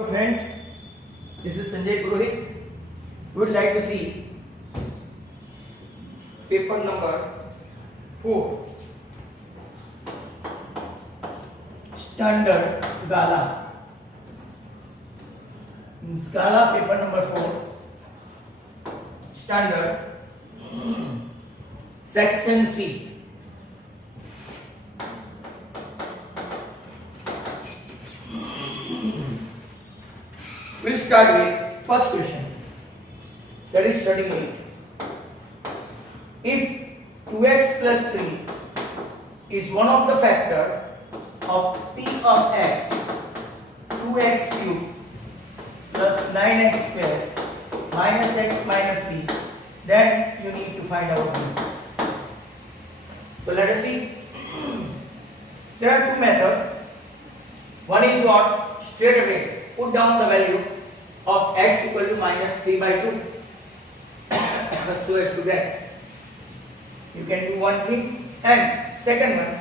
Hello friends, this is Sanjay Purohit. We would like to see paper number 4, Standard Gala. Gala paper number 4, Standard, Section C. We'll start with first question. That is studying it. If 2x plus 3 is one of the factor of p of x, 2x cubed plus 9x square minus x minus b, then you need to find out b. So let us see. There are two methods. One is what? Straight away put down the value of x equal to minus 3 by 2 so as to get. You can do one thing, and second one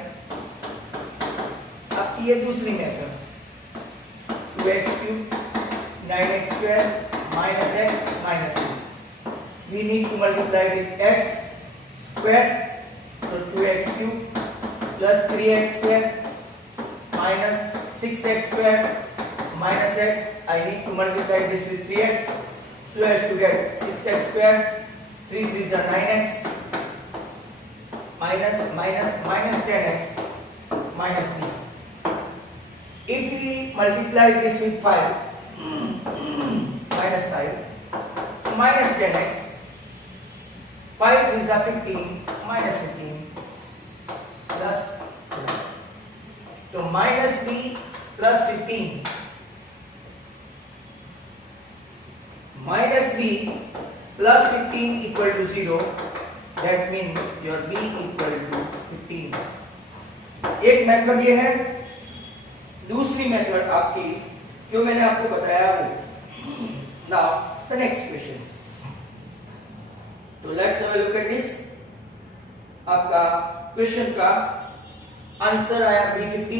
आपकी ये दूसरी method 2x cube 9x square minus x minus 2. We need to multiply with x square, so 2x cube plus 3x square minus 6x square minus x. I need to multiply this with 3x so as to get 6x square, 3 3s are 9x, minus 10x minus b. If we multiply this with 5, minus 5, minus 10x, 5 3s are 15, minus 15, plus. So minus b plus 15. Minus b plus 15 equal to 0. That means your b equal to 15. एक method ये है, दूसरी method आपकी जो मैंने आपको बताया वो. Now the next question. तो let's have a look at this. आपका क्वेश्चन का आंसर आया B15.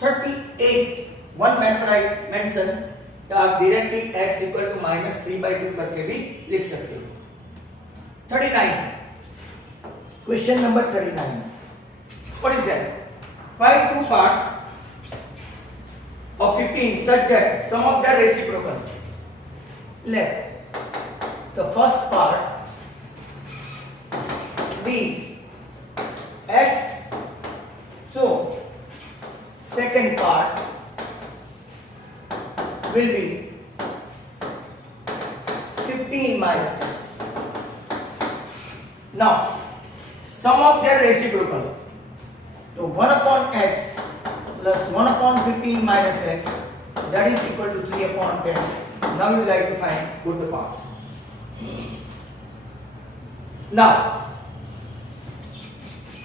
38. One method I mentioned, आप directly x equal to minus 3 by 2 करके भी लिख सकते हो. 39. Question number 39. What is that? Find two parts of 15 such that sum of their reciprocal. Let the first part be x, so second part will be 15 minus x. Now, sum of their reciprocal. So 1 upon x plus 1 upon 15 minus x, that is equal to 3 upon 10. Now we would like to find both the parts. Now,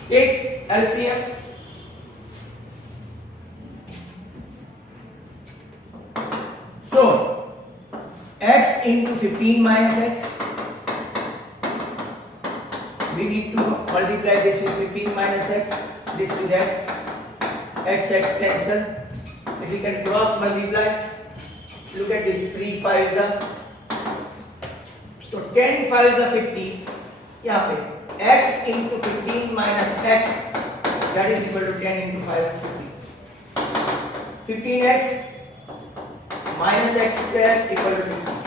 take LCM. So, x into 15 minus x, we need to multiply this with 15 minus x, this with x, x cancel. If we can cross multiply, look at this, 3 5s are, so 10 5s are 50. यहाँ पे x into 15 minus x, that is equal to 10 into 5 50. 15x minus x square equal to 50.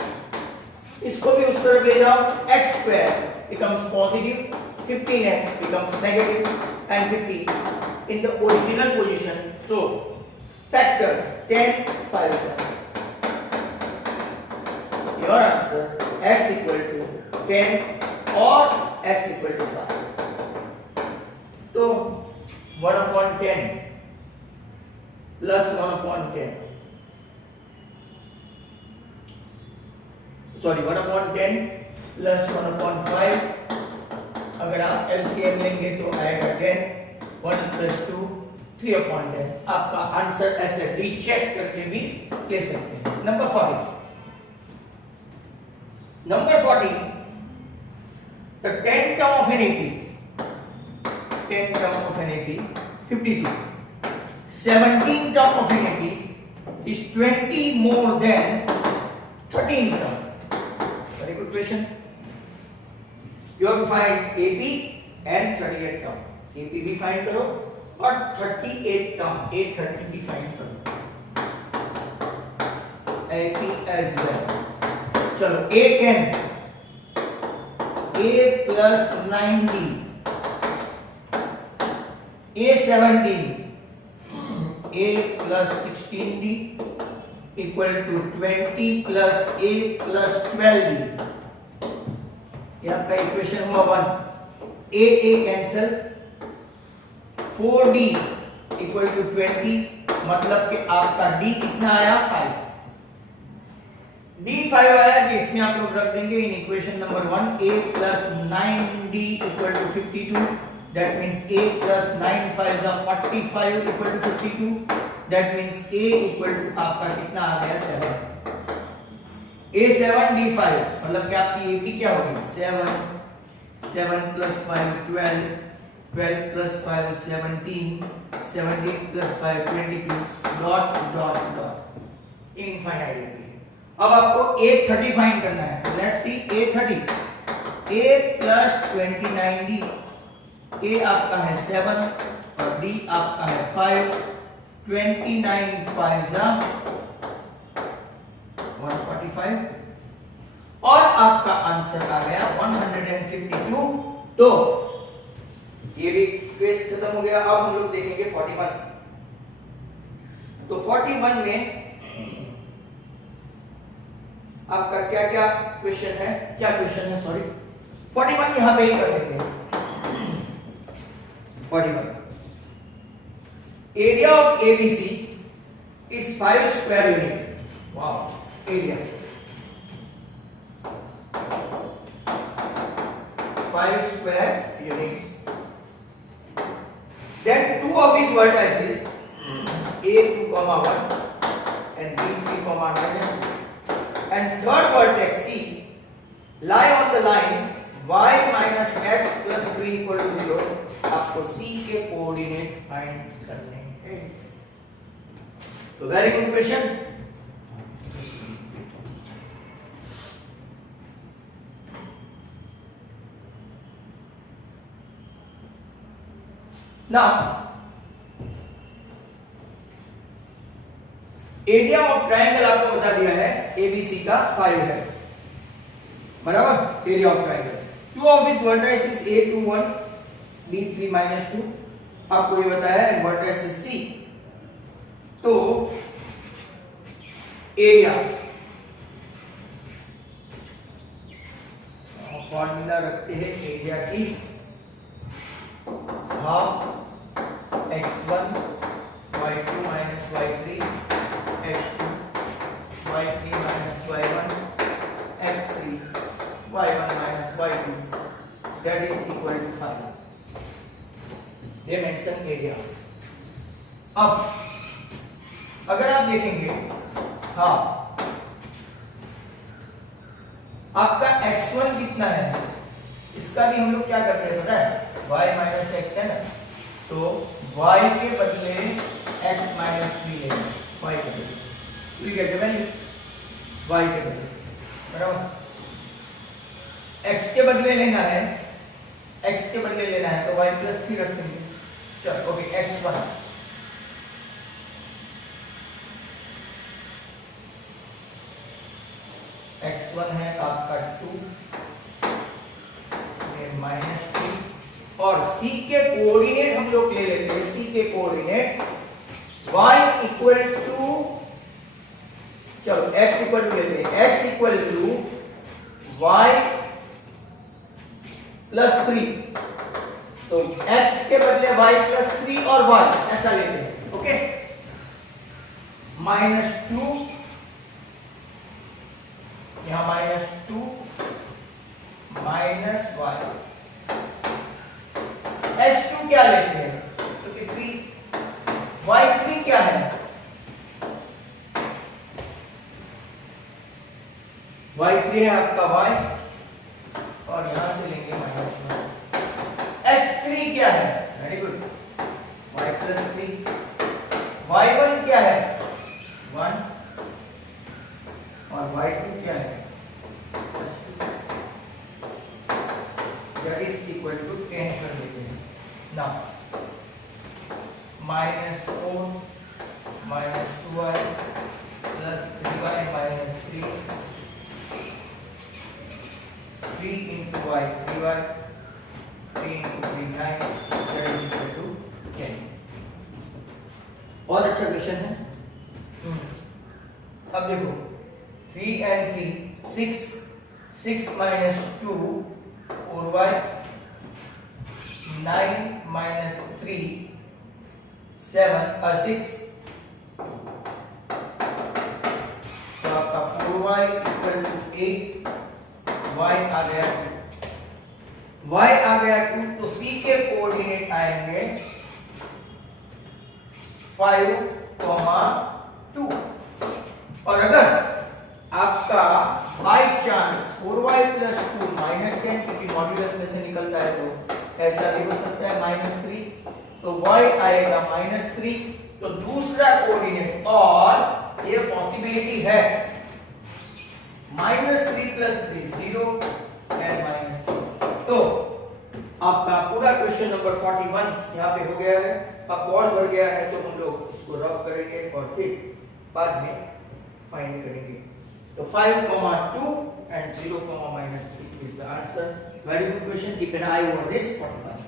इसको भी उस तरफ ले जाओ, x square becomes positive, 15x becomes negative, and 50 in the original position. So factors 10 5s are. Your answer x equal to 10 or x equal to 5. So 1 upon 10 plus 1 upon 10. Sorry, 1 upon 10 plus 1 upon 5. अगर आप LCM लेंगे तो आएगा 10, 1 plus 2, 3 upon 10. आपका answer ऐसे recheck करके भी ले सकते हैं. Number 40. Number 40, the 10th term of an AP, 10th term of an AP, 52. 17th term of an AP, is 20 more than 13 term? Very good question. You have to find AP and 38 term. AP भी find करो और 38 term A30 भी find करो. AP as well. चलो A10 A plus 9D A17 A plus 16D equal to 20 plus A plus 12D. ये आपका equation हुआ 1. A cancel 4D equal to 20 मतलब कि आपका D कितना आया 5. D5 आया कि इसमें आप लोग रख देंगे in equation number 1 A plus 9D equal to 52. That means A plus 9 5s are 45 equal to 52. That means A equal to आपका कितना आ गया 7. A7 D5 मतलब कि आपकी AP क्या होगी 7 plus 5 12 12 plus 5 17 17 plus 5 22 dot dot dot infinite AP. अब आपको A30 फाइंड करना है. Let's see A30 A plus 29D. A आपका है 7 और D आपका है 5. 29 5s are 145 और आपका आंसर आ गया 152. तो ये भी क्वेश्चन खत्म हो गया. अब हम लोग देखेंगे 41. तो 41 में आपका क्या क्या क्वेश्चन है, क्या क्वेश्चन है, सॉरी 41 यहां पे ही कर देंगे. 41 area of ABC is 5 square unit. Wow, area 5 square units. Then two of its vertices A2, 1 and B3, -2 and third vertex C lie on the line y minus x plus 3 equal to 0. आपको C के coordinate find करने हैं. तो very good question. Now area of triangle आपको बता दिया है ABC का 5 है, बराबर. Area of triangle two of its vertices A2 1 B3 -2 आपको ये बताया है. Vertices C. तो एरिया फॉर्मूला रखते हैं एरिया की half x1 y2 minus y3 x2 y3 minus y1 x3 y1 minus y2 that is equal to 5. they mention area. अब अगर आप देखेंगे हाफ आपका x1 कितना है, इसका भी हम लोग क्या करते हैं पता है, y minus x है ना, तो y के बदले x minus 3 लेंगे. y के बदले ठीक है वैल्यू y के बदले, बराबर. x के बदले लेना है, x के बदले लेना है तो y plus 3 रख देंगे. चलो ओके. x1 x1 है आपका 2 -3 और c के कोऑर्डिनेट हम लोग ले लेते हैं. c के कोऑर्डिनेट y इक्वल टू, चलो x इक्वल टू लेते हैं, x equal to y plus 3. तो x के बदले y प्लस 3 और y ऐसा लेते हैं. ओके. -2 यहां -2 माइनस y. x2 क्या लेते हैं, क्योंकि 3. y3 क्या है, y3 है आपका y और यहां से लेंगे -1. x3 क्या है, very good y plus 3. y1 क्या है 1 और y2 क्या है, that is equal to 10 कर देते हैं। now -4 -2y plus 3y minus 3 into y 3y 3 into 3 9 that is equal to 10। बहुत अच्छा क्वेश्चन है। अब देखो 3 and 3 6 minus 2 4y 9 minus 3 7 6 तो आपका 4y equal to 8 y आ गया 2 तो c के कोऑर्डिनेट आएंगे 5, 2 और अगर आपका बाय चांस 4y plus 2 -10 क्योंकि मॉड्यूलस में से निकलता है तो ऐसा भी हो सकता है -3 तो y आएगा -3 तो दूसरा कोऑर्डिनेट और ये पॉसिबिलिटी है -3 plus 3 0 and -3 तो आपका पूरा क्वेश्चन नंबर 41 यहाँ पे हो गया है। अब और बढ़ गया है तो हम लोग इसको रब करेंगे और फिर बाद में फाइंड करेंगे। तो 5, 2 and 0, -3 is the answer. Very good question. Keep an eye over this 45.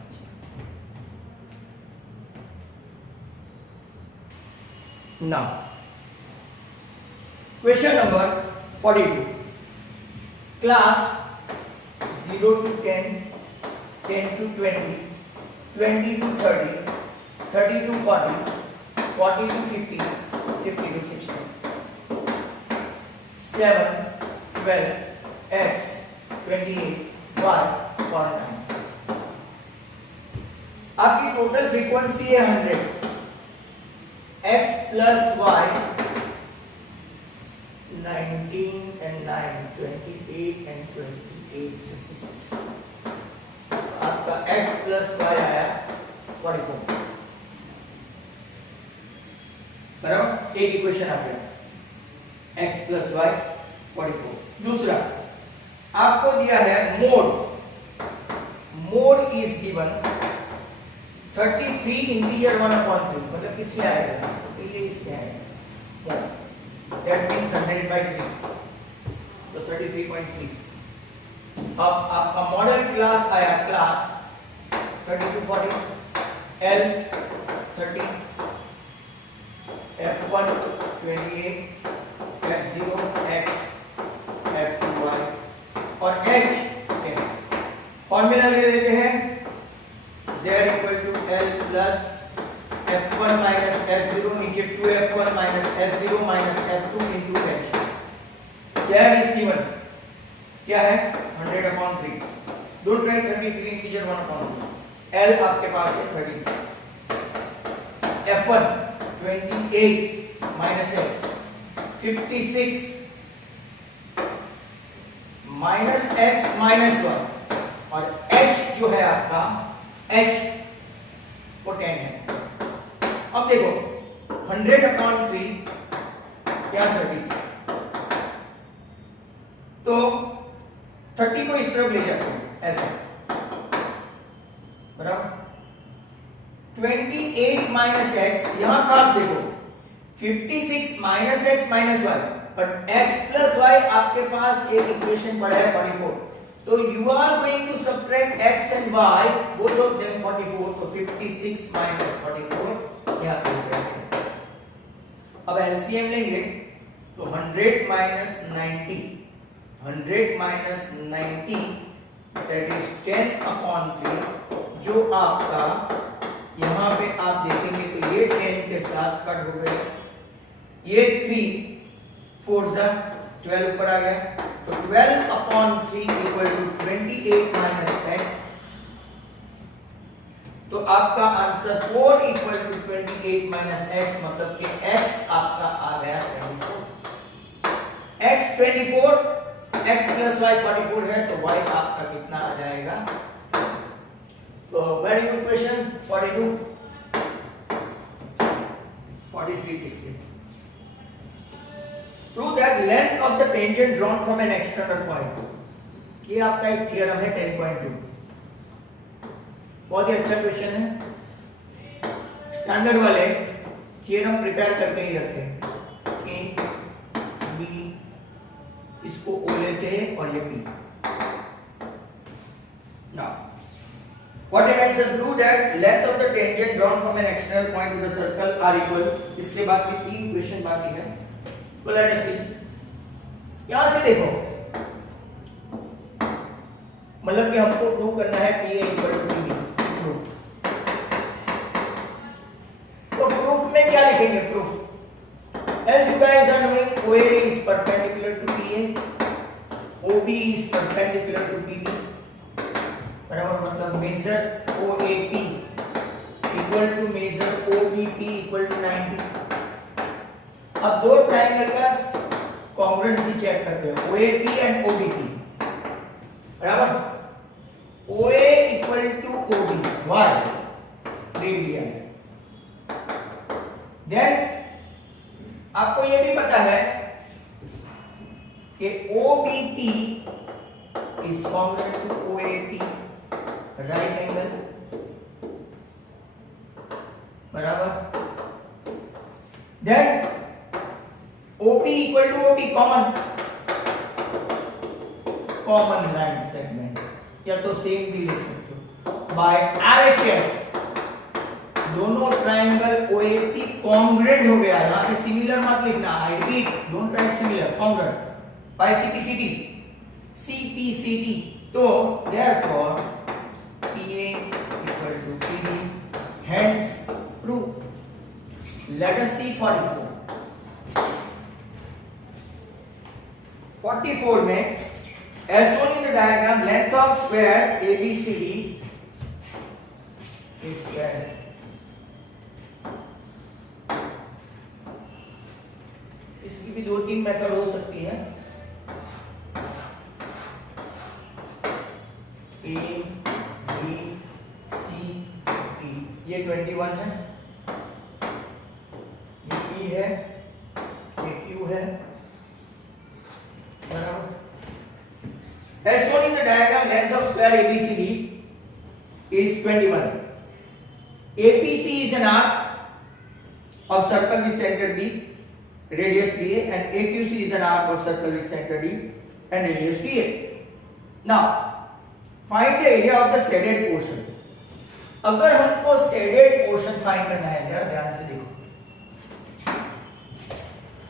Now, question number 42. Class 0 to 10, 10 to 20, 20 to 30, 30 to 40, 40 to 50, 50 to 60. 7, 12, x, 28, y और 9। आपकी टोटल फ्रीक्वेंसी है 100, x plus y 19 and 9 28 and 28 56 आपका x plus y आया 44 बराबर एक equation आ गया x plus y 44। दूसरा आपको दिया है मोड इज गिवन 33 इंटीजर 1/3 मतलब किसमें आएगा तो ये इसमें आएगा that means 100/3 तो 33.3। अब आपका मॉडल क्लास आया class 30 to 40 L 30 F1 28 F0 X F2 Y और H फॉर्मूला ले लेते हैं Z equal to L plus F1 minus F0 नीचे 2F1 minus F0 minus F2 into H। Z is given क्या है 100/3 डोंट राइट 33 इंटीजर 1/3 L आपके पास है 30 F1 28 minus X 56 minus X minus 1 और H जो है आपका H वो 10 है। अब देखो 100/3 क्या 30 तो 30 को इस तरफ ले जाते हैं ऐसे बराबर 28 minus X यहां खास देखो 56 minus X minus Y but X plus Y आपके पास एक इक्वेशन पड़ा है 44 तो you are going to subtract X and Y both of them 44 तो 56 minus 44 यहाँ पे रखें। अब LCM लेंगे तो 100 minus 90 that is 10/3 जो आपका यहाँ पे आप देखेंगे तो ये 10 के साथ कट हो गए ये 3 4 12 ऊपर आ गया तो 12/3 equal to 28 minus X तो आपका answer 4 equal to 28 minus X मतलब कि X आपका आ गया 24 X 24 X plus Y 44 है तो Y आपका कितना आ जाएगा तो very good question 42 43 50 prove that length of the tangent drawn from an external point. ये आपका एक थ्योरम है 10.2, बहुत ही अच्छा क्वेश्चन है। स्टैंडर्ड वाले थ्योरम प्रिपेयर करके ही रखें। ए बी, इसको ओ लेते हैं और ये P. Now what I mentioned prove that length of the tangent drawn from an external point to the circle are equal। इसके बाद भी 3 क्वेश्चन बाकी है। तो लेट अस सी, यहां से देखो, मतलब कि हमको प्रूव करना है P A equal to P B. तो प्रूफ में क्या लिखेंगे? Proof as you guys are knowing OA is perpendicular to PA, OB is perpendicular to PB, बराबर, मतलब measure OAP equal to measure OBP equal to 90। अब दो triangle का congruency check करते हैं, OAP एंड OBP, बराबर। OA equal to OB, y radian. Then आपको यह भी पता है कि OBP is congruent to OAP, right angle, बराबर। Then OP equal to OP common line segment, या तो सेम भी लिख सकते हो बाय RHS। दोनों ट्रायंगल OAP कॉन्ग्रुएंट हो गया। यहां पे सिमिलर मत लिखना, I repeat, don't write similar, congruent by CPCT। तो therefore PA equal to PB, hence proof। Let us see 44 में as shown in the diagram length of square ABCD is square। इसकी भी 2-3 मेथड हो सकती है। A B C D, ये 21 है, ये P है, ये Q है, बराबर। As shown in the diagram, length of square ABCD is 21. APC is an arc of circle with center D, radius dA, and AQC is an arc of circle with center D and radius dA. Now find the area of the shaded portion। अगर हमको shaded portion find करना है, जरा ध्यान से देखो।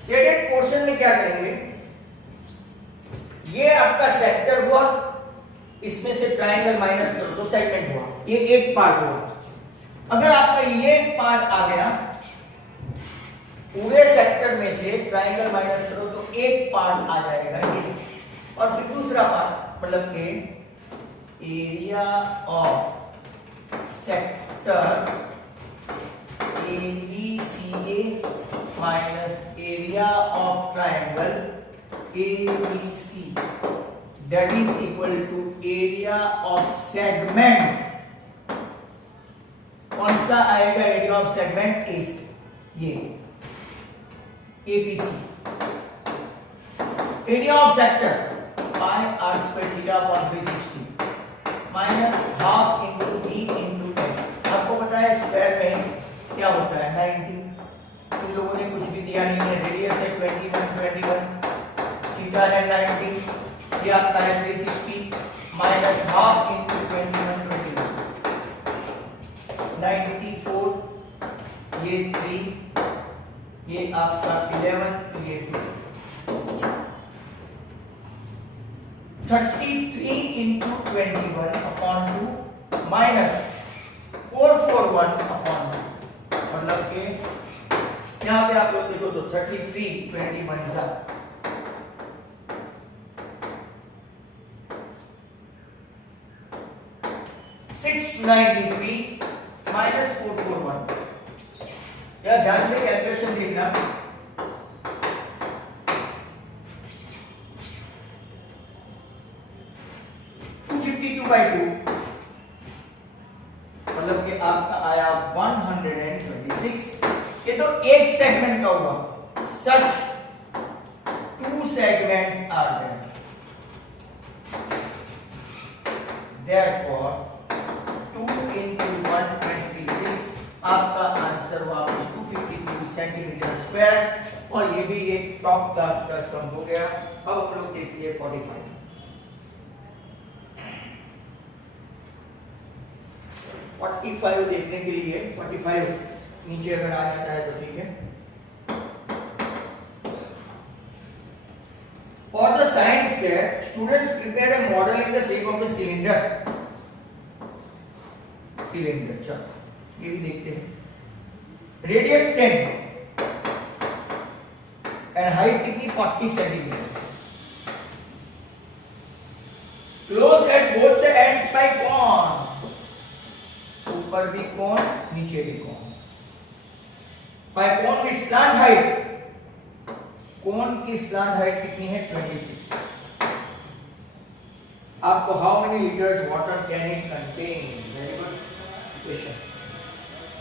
shaded portion में क्या करेंगे? ये आपका सेक्टर हुआ, इसमें से ट्रायंगल माइनस करो तो सेगमेंट हुआ, ये एक पार्ट हुआ। अगर आपका ये पार्ट आ गया, पूरे सेक्टर में से ट्रायंगल माइनस करो तो एक पार्ट आ जाएगा ये, और फिर दूसरा पार्ट, मतलब कि area of sector ABCA minus area of triangle ABC, that is equal to area of segment। कौन सा आएगा एरिया ऑफ सेगमेंट? इस ये APC। Area of sector pi r square theta upon 360 minus half into b into h। आपको पता है square में क्या होता है? 90। तुम लोगों ने कुछ भी दिया नहीं है, रेडियस है 21, थीटा है 90, ये आपका है 360 माइनस हाफ इंटू 21, 94, ये 3, ये आपका 11, ये 2, 33 इंटू 21 अपॉन 2 माइनस 441 अपॉन 2, मतलब के यहाँ पे आप लोग देखो तो 33, 21 सा 693 माइनस 441। या ध्यान से कैलकुलेशन देखना, by 2, मतलब कि आपका आया 126। ये तो एक सेगमेंट का हुआ। सच segments are there. Therefore 2 into 126 आपका आंसर वापस 252 सेंटीमीटर स्क्वायर। और ये भी एक टॉप क्लास का सम हो गया। अब हम लोग देखते हैं 45। 45 देखने के लिए 45 नीचे अगर आ जाता है तो ठीक है। For the science fair, students prepared a model in the shape of a cylinder. Cylinder, चलो ये भी देखते हैं। Radius 10 and height कितनी 40 centimetre. Close at both the ends by cone. ऊपर भी कौन, नीचे भी कौन। By cone with slant height. कौन की स्लांट हाइट कितनी है 26। आपको how many litres water can it contain, very good question.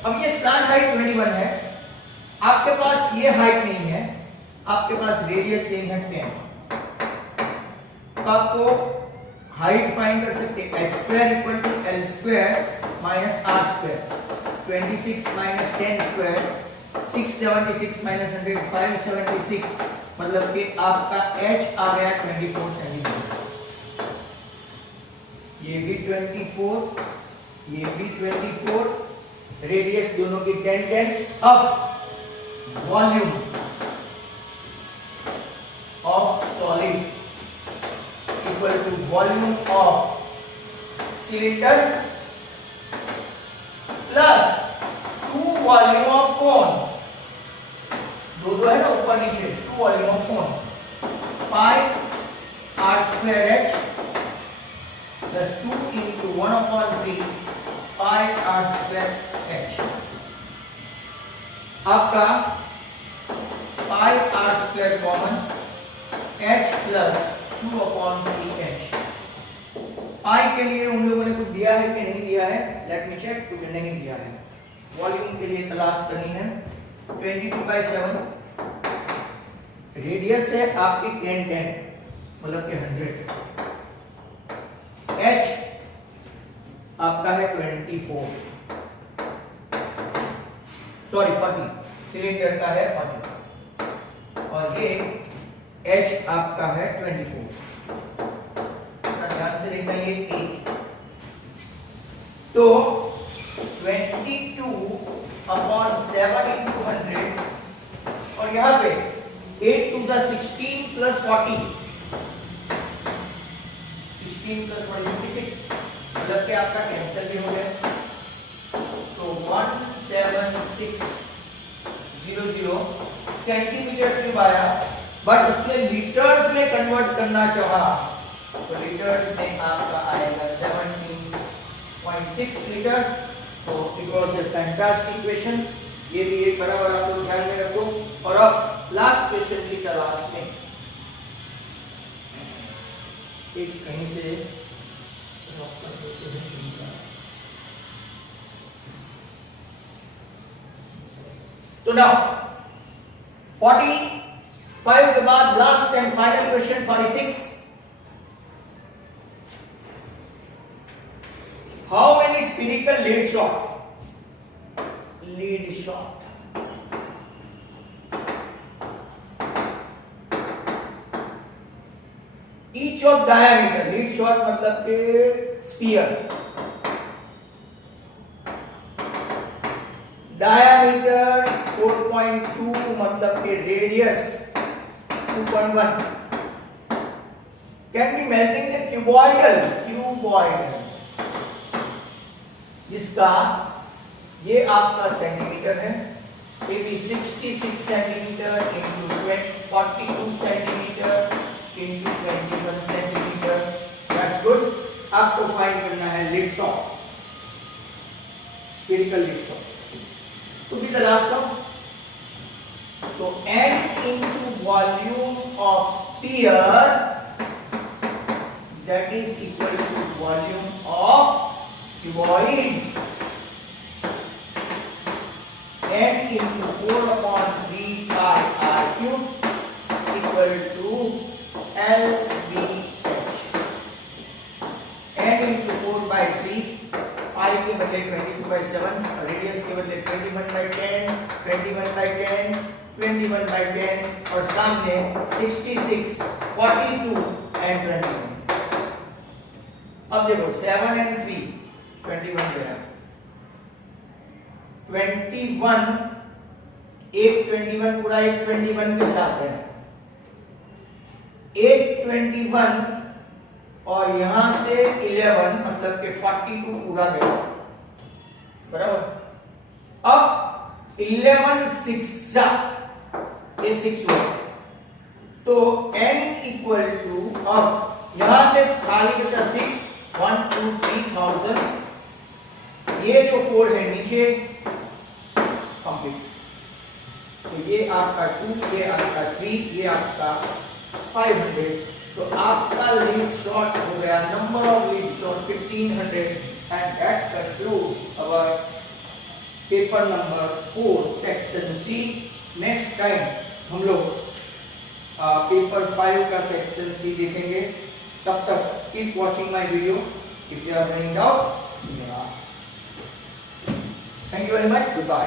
अब ये स्लांट हाइट 21 है, आपके पास ये हाइट नहीं है, आपके पास रेडियस सेम है 10। तो आपको हाइट फाइंड कर सकते हैं h square equal to l square minus r square. 26 minus 10 square 676 minus 100 576, मतलब कि आपका h आ गया 24 सेंटीमीटर। ये भी 24, ये भी 24, रेडियस दोनों की 10 10। अब volume of solid equal to volume of cylinder plus 2 volume of cone. दो है ना ऊपर नीचे, 2 volume of cone. Pi r square h plus 2 into 1/3 pi r square h। आपका pi r square common, h plus 2/3h। Pi के लिए उन लोगों ने कुछ दिया है कि नहीं दिया है, लेट मी चेक। कुछ नहीं दिया है। वॉल्यूम के लिए तलाश करनी है। 22/7 रेडियस है आपकी 10 10, मतलब कि 100। h आपका है 24, सॉरी 40, सिलेंडर का है 40 और ये h आपका है 24। ध्यान से देखना, ये 8 तो 22/7 into 100 और यहां पे 8 2 16 plus 40, 16 plus 40 56, मतलब कि आपका कैंसिल भी हो गया। तो 17600 सेंटीमीटर क्यूब आया, बट उसने लीटर्स में कन्वर्ट करना चाहा तो लीटर्स में आपका आएगा 17.6 लीटर। तो it was a fantastic question. ये भी एक बराबर आप लोग ध्यान में रखो। और अब लास्ट क्वेश्चन की तलाश में एक कहीं से तो नाउ 45 के बाद last and final question 46। How many spherical lead shot? Lead shot. Each of diameter. Lead shot मतलब के sphere. Diameter 4.2 मतलब के radius 2.1. Can be melting the cuboidal. जिसका ये आपका सेंटीमीटर है, ये भी 66 centimetre into 42 centimetre into 21 centimetre. That's good. आपको फाइंड करना है lead shot, spherical lead shot. तो भी द लास्ट सम, तो n into volume of sphere that is equal to volume of cuboid, n into 4/3 pi r cube equal to LBH n into 4 by 3 pi के बदले 22/7 radius के बदले 21/10 21/10 21/10 और सामने 66 42 and 21। अब देखो 7 and 3 21 गया 21 एक 21 पूरा एक 21 के साथ है 821 और यहां से 11 मतलब कि 42 पूरा गया बराबर। अब 11 6 ये 6 हुआ तो n इक्वल टू अब यहां पे खाली बचा 6 1 2 3000 ये जो 4 है नीचे कंप्लीट तो ये आपका 2 ये आपका 3 ये आपका 500 तो आपका लीड शॉट हो गया number of lead shot 1500 and that concludes our paper number 4 section C। Next time हम लोग पेपर 5 का सेक्शन C देखेंगे। तब तक keep watching my video. If you are running doubt you can ask. Thank you very much. Good bye.